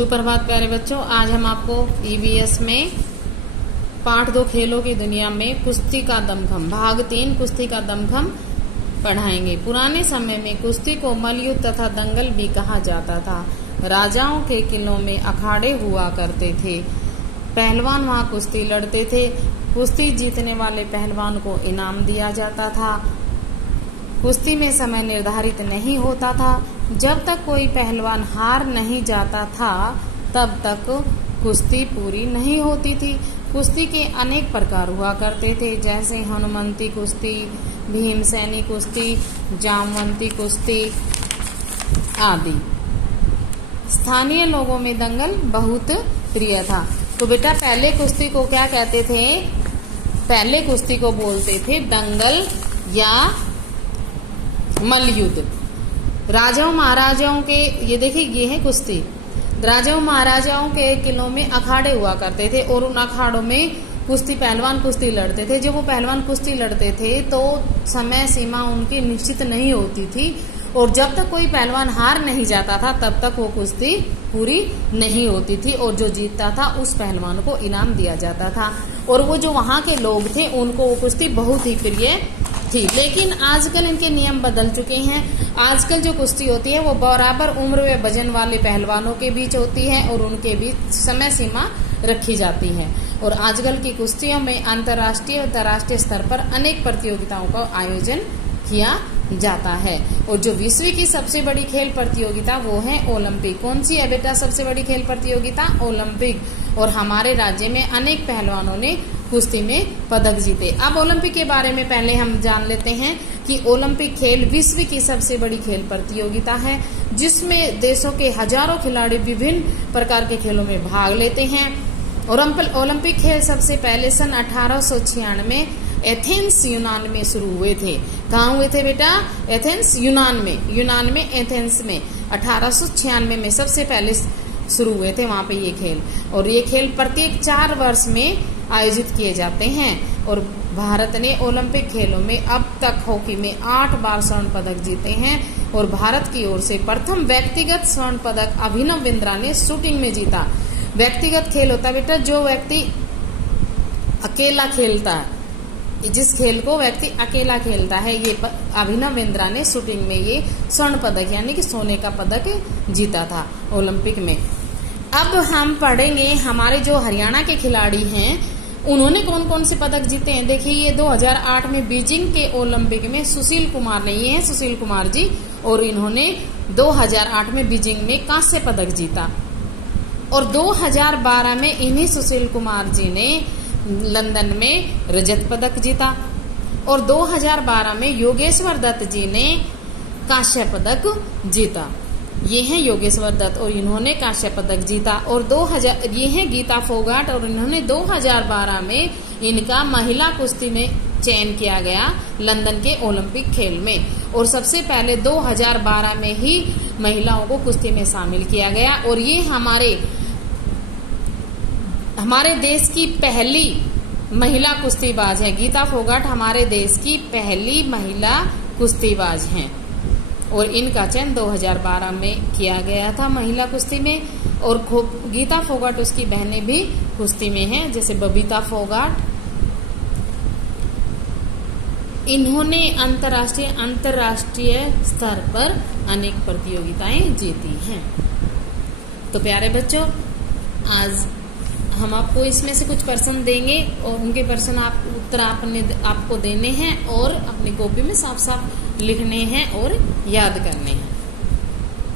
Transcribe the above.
सुप्रभात प्यारे बच्चों, आज हम आपको ईवीएस में पाठ 2 खेलों की दुनिया में कुश्ती का दमखम भाग 3 कुश्ती का दमखम पढ़ाएंगे। पुराने समय में कुश्ती को मल्लयुद्ध तथा दंगल भी कहा जाता था। राजाओं के किलों में अखाड़े हुआ करते थे। पहलवान वहां कुश्ती लड़ते थे। कुश्ती जीतने वाले पहलवान को इनाम दिया जाता था। कुश्ती में समय निर्धारित नहीं होता था। जब तक कोई पहलवान हार नहीं जाता था तब तक कुश्ती पूरी नहीं होती थी। कुश्ती के अनेक प्रकार हुआ करते थे, जैसे हनुमंती कुश्ती, भीमसेनी कुश्ती, जामवंती कुश्ती आदि। स्थानीय लोगों में दंगल बहुत प्रिय था। तो बेटा पहले कुश्ती को क्या कहते थे? पहले कुश्ती को बोलते थे दंगल या मल्लयुद्ध। राजाओं महाराजाओं के, ये देखिए ये है कुश्ती। राजाओं महाराजाओं के किलों में अखाड़े हुआ करते थे और उन अखाड़ों में कुश्ती पहलवान कुश्ती लड़ते थे। जब वो पहलवान कुश्ती लड़ते थे तो समय सीमा उनकी निश्चित नहीं होती थी और जब तक कोई पहलवान हार नहीं जाता था तब तक वो कुश्ती पूरी नहीं होती थी और जो जीतता था उस पहलवान को इनाम दिया जाता था। और वो जो वहां के लोग थे उनको वो कुश्ती बहुत ही प्रिय थी। लेकिन आजकल इनके नियम बदल चुके हैं। आजकल जो कुश्ती होती है वो बराबर उम्र व वजन वाले पहलवानों के बीच होती है और उनके बीच समय सीमा रखी जाती है। और आजकल की कुश्तियों में अंतर्राष्ट्रीय और अंतर्राष्ट्रीय स्तर पर अनेक प्रतियोगिताओं का आयोजन किया जाता है। और जो विश्व की सबसे बड़ी खेल प्रतियोगिता वो है ओलंपिक। कौन सी है बेटा सबसे बड़ी खेल प्रतियोगिता? ओलंपिक। और हमारे राज्य में अनेक पहलवानों ने कुश्ती में पदक जीते। अब ओलंपिक के बारे में पहले हम जान लेते हैं कि ओलंपिक खेल विश्व की सबसे बड़ी खेल प्रतियोगिता है, जिसमें देशों के हजारों खिलाड़ी विभिन्न प्रकार के खेलों में भाग लेते हैं। और ओलंपिक खेल सबसे पहले सन 1896 एथेंस यूनान में शुरू हुए थे। कहाँ हुए थे बेटा? एथेंस यूनान में एथेंस में 1896 में सबसे पहले शुरू हुए थे वहां पे ये खेल। और ये खेल प्रत्येक 4 वर्ष में आयोजित किए जाते हैं। और भारत ने ओलंपिक खेलों में अब तक हॉकी में 8 बार स्वर्ण पदक जीते हैं। और भारत की ओर से प्रथम व्यक्तिगत स्वर्ण पदक अभिनव बिंद्रा ने शूटिंग में जीता। व्यक्तिगत खेल होता है बेटा जो व्यक्ति अकेला खेलता है, जिस खेल को व्यक्ति अकेला खेलता है। ये अभिनव बिंद्रा ने शूटिंग में ये स्वर्ण पदक यानी कि सोने का पदक जीता था ओलंपिक में। अब हम पढ़ेंगे हमारे जो हरियाणा के खिलाड़ी हैं उन्होंने कौन कौन से पदक जीते हैं। देखिए ये 2008 में बीजिंग के ओलंपिक में सुशील कुमार ने, ये है सुशील कुमार जी, और इन्होंने 2008 में बीजिंग में कांस्य पदक जीता। और 2012 में इन्हीं सुशील कुमार जी ने लंदन में रजत पदक जीता। और 2012 में योगेश्वर दत्त जी ने कांस्य पदक जीता। ये है योगेश्वर दत्त और इन्होंने कांस्य पदक जीता। और 2000 ये है गीता फोगाट और इन्होंने 2012 में इनका महिला कुश्ती में चयन किया गया लंदन के ओलंपिक खेल में। और सबसे पहले 2012 में ही महिलाओं को कुश्ती में शामिल किया गया। और ये हमारे देश की पहली महिला कुश्तीबाज है। गीता फोगाट हमारे देश की पहली महिला कुश्तीबाज हैं और इनका चयन 2012 में किया गया था महिला कुश्ती में। और गीता फोगाट उसकी बहनें भी कुश्ती में हैं, जैसे बबीता फोगाट। इन्होंने अंतर्राष्ट्रीय स्तर पर अनेक प्रतियोगिताएं जीती हैं। तो प्यारे बच्चों, आज हम आपको इसमें से कुछ प्रश्न देंगे और उनके प्रश्न उत्तर आपको देने हैं और अपनी कॉपी में साफ साफ लिखने हैं और याद करने हैं।